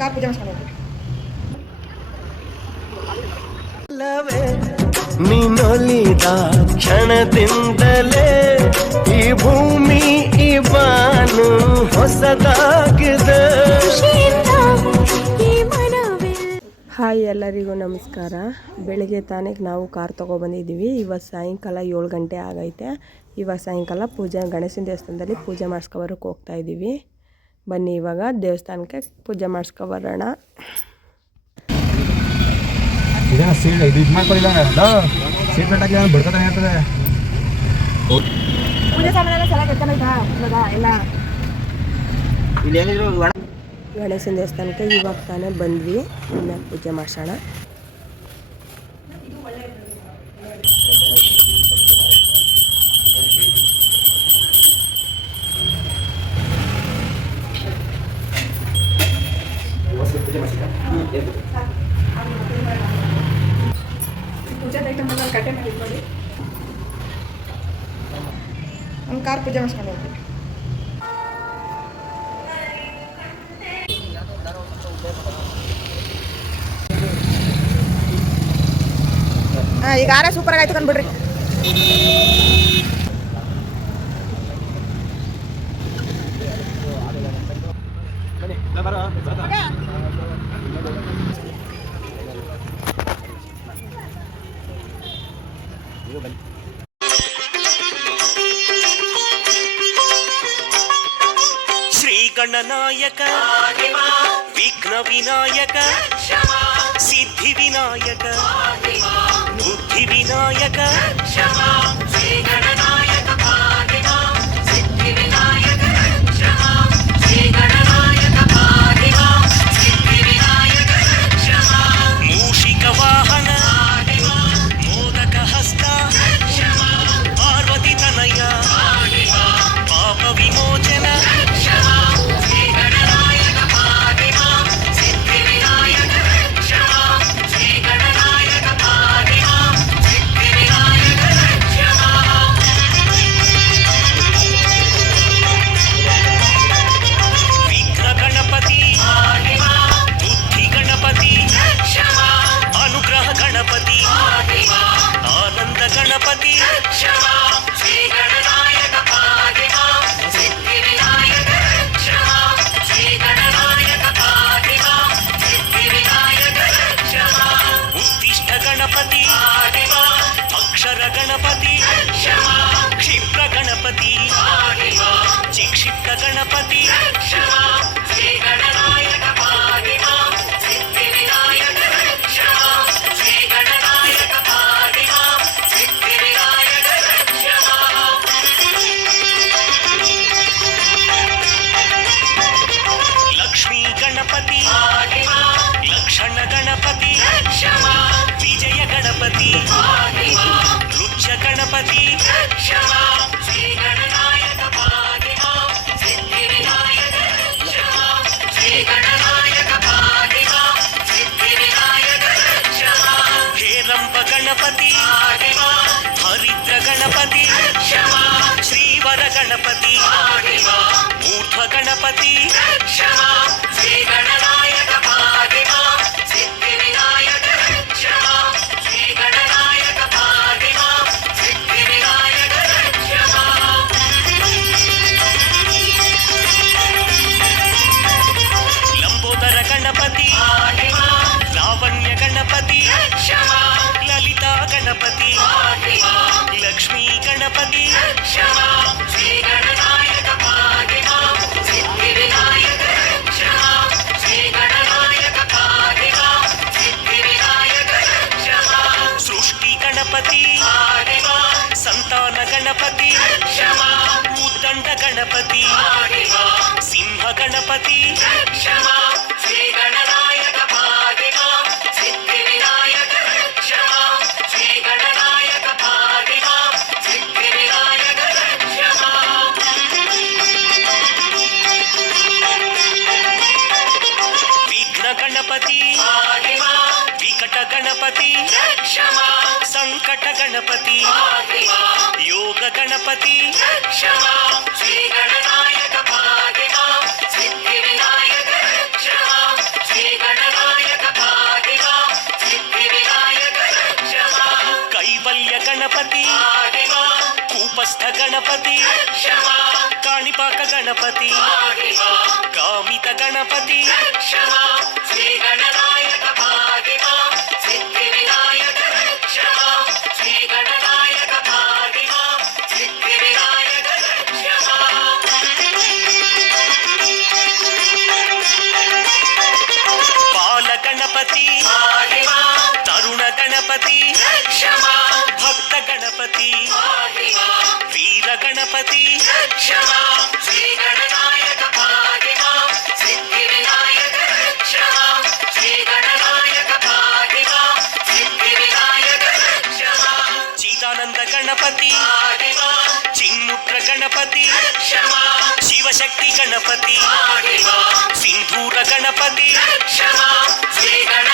ಕಾರ್ ಪೂಜೆ ಮಾಡಿಸ್ಕೊಂಡು ನೀನೊಲಿದ ಕ್ಷಣದಿಂದಲೇ ಈ ಭೂಮಿ ಈ ಬಾನು ಹೊಸದಾಗಿದೆ. ಹಾಯ್, ಎಲ್ಲರಿಗೂ ನಮಸ್ಕಾರ. ಬೆಳಿಗ್ಗೆ ತಾನೇ ನಾವು ಕಾರ್ ತೊಗೊಬಂದಿದ್ದೀವಿ. ಇವತ್ತು ಸಾಯಂಕಾಲ 7 ಗಂಟೆ ಆಗೈತೆ. ಇವಾಗ ಸಾಯಂಕಾಲ ಗಣೇಶನ ದೇವಸ್ಥಾನದಲ್ಲಿ ಪೂಜೆ ಮಾಡಿಸ್ಕೊಬರೋಕೆ ಹೋಗ್ತಾಯಿದ್ದೀವಿ. ಬನ್ನಿ ಇವಾಗ ದೇವಸ್ಥಾನಕ್ಕೆ ಪೂಜೆ ಮಾಡಿಸ್ಕೊಬರೋಣ. ಗಣೇಶನ ದೇವಸ್ಥಾನಕ್ಕೆ ಇವಾಗ ತಾನೇ ಬಂದ್ವಿ. ಇನ್ನು ಪೂಜೆ ಮಾಡಿಸೋಣ. ಕಾರ್ ಪೂಜೆ ಮಾಡಿಸ್ಕೊಂಡು ಹೋಗ್ತೀವಿ. ಈಗ ಆರೇ ಸೂಪರ್ ಆಗಿ ಆಯ್ತು ಕಂಡ್ಬಿಡ್ರಿ. ಶ್ರೀ ಗಣನಾಯಕ ವಿಘ್ನ ವಿನಾಯಕ ಸಿದ್ಧಿ ವಿನಾಯಕ ಬುದ್ಧಿ ವಿನಾಯಕ ಶ್ರೀ ಗಣನಾಯಕ ಸಿದ್ಧಿ ವಿನಾಯಕ ಶ್ರೀ ಗಣನಾಯಕ ಸಿದ್ಧಿ ವಿನಾಯಕ ಮೂಷಿಕ ವಾಹನ ಮೋದಕ ಹಸ್ತ ಪಾರ್ವತಿ ತನಯ ಪಾಪ ವಿಮೋಚನ ಗಣಪತಿ ಶ್ರೀ ಗಣನಾಯಕ ಸಿದ್ಧಿ ವಿನಾಯಕ ಶ್ರೀ ಗಣನಾಯಕ ಸಿದ್ಧಿ ವಿನಾಯಕ ಉತ್ತಿಷ್ಠ ಗಣಪತಿ ಅಕ್ಷರ ಗಣಪತಿ ಕ್ಷಿಪ್ರ ಗಣಪತಿ ಚಿಕ್ಷಿಪ್ತ ಗಣಪತಿ ಶ್ರೀ ಗಣನಾಯಕ ಸಿದ್ಧಿ ವಿನಾಯಕ ಶ್ರೀ ಗಣನಾಯಕ ಲಕ್ಷ್ಮೀ ಗಣಪತಿ ಲಕ್ಷಣ ಗಣಪತಿ ವಿಜಯ ಗಣಪತಿ ರುಚ ಗಣಪತಿ ಶ್ರೀ ಗಣನಾಯಕ ಸಿದ್ಧಿ ವಿನಾಯಕ ಶ್ರೀ ಗಣನಾಯಕ ಸಿದ್ಧಿ ವಿನಾಯಕ ಹೇರಂಬ ಗಣಪತಿ ಹರಿದ್ರ ಗಣಪತಿ ಶ್ರೀವರ ಗಣಪತಿ ಊರ್ಧ್ವ ಗಣಪತಿ ಶ್ರೀ ಗಣನಾಯಕ ಸಿದ್ಧಿ ವಿನಾಯಕ ಶ್ರೀ ಗಣನಾಯಕ ಸಿದ್ಧಿ ವಿನಾಯಕ ಲಂಬೋದರ ಗಣಪತಿ ಲಾವಣ್ಯ ಗಣಪತಿ ಲಲಿತಾ ಗಣಪತಿ ಲಕ್ಷ್ಮೀ ಗಣಪತಿ ಶ್ರೀ ಗಣನಾಯಕ ಸಿದ್ಧಿ ವಿನಾಯಕ ಶ್ರೀ ಗಣನಾಯಕ ಸಿದ್ಧಿ ವಿನಾಯಕ ಸೃಷ್ಟಿ ಗಣಪತಿ ಸಂತಾನ ಗಣಪತಿ ಉದ್ದಂಡ ಗಣಪತಿ ಸಿಂಹ ಗಣಪತಿ ಶ್ರೀ ಗಣನಾಯಕ ಸಿದ್ಧಿ ವಿನಾಯಕ ಶ್ರೀ ಗಣನಾಯಕ ಸಿದ್ಧಿ ವಿನಾಯಕ ವಿಘ್ನ ಗಣಪತಿ ವಿಕಟ ಗಣಪತಿ ಸಂಕಟ ಗಣಪತಿ ಯೋಗ ಗಣಪತಿ ಶ್ರೀ ಗಣನಾಯಕ ಸಿದ್ಧಿ ವಿನಾಯಕ ಕಾಯಸ್ಥ ಗಣಪತಿ ಕಾಣಿಪಾಕ ಗಣಪತಿ ಕಾಮಿತ ಗಣಪತಿ ಶ್ರೀ ಗಣನಾಯಕ ಭಾಗಿಮಾ ಸಿದ್ಧಿ ವಿನಾಯಕ ರಕ್ಷಮಾ ಶ್ರೀ ಗಣನಾಯಕ ಭಾಗಿಮಾ ಸಿದ್ಧಿ ವಿನಾಯಕ ರಕ್ಷಮಾ ಬಾಲ ಗಣಪತಿ ತರುಣ ಗಣಪತಿ ಭಕ್ತ ಗಣಪತಿ ವೀರ ಗಣಪತಿ ಶ್ರೀ ಗಣನಾಯಕ ಭಾಗಿಮಾ ಸಿದ್ಧಿ ವಿನಾಯಕ ರಕ್ಷಮಾ ಶ್ರೀ ಗಣನಾಯಕ ಭಾಗಿಮಾ ಸಿದ್ಧಿ ವಿನಾಯಕ ರಕ್ಷಮಾ ಚಿದಾನಂದ ಗಣಪತಿ ಚಿನ್ಮುದ್ರ ಗಣಪತಿ ಶಿವಶಕ್ತಿ ಗಣಪತಿ ಸಿಂಧೂರ ಗಣಪತಿ ಶ್ರೀ ಗಣ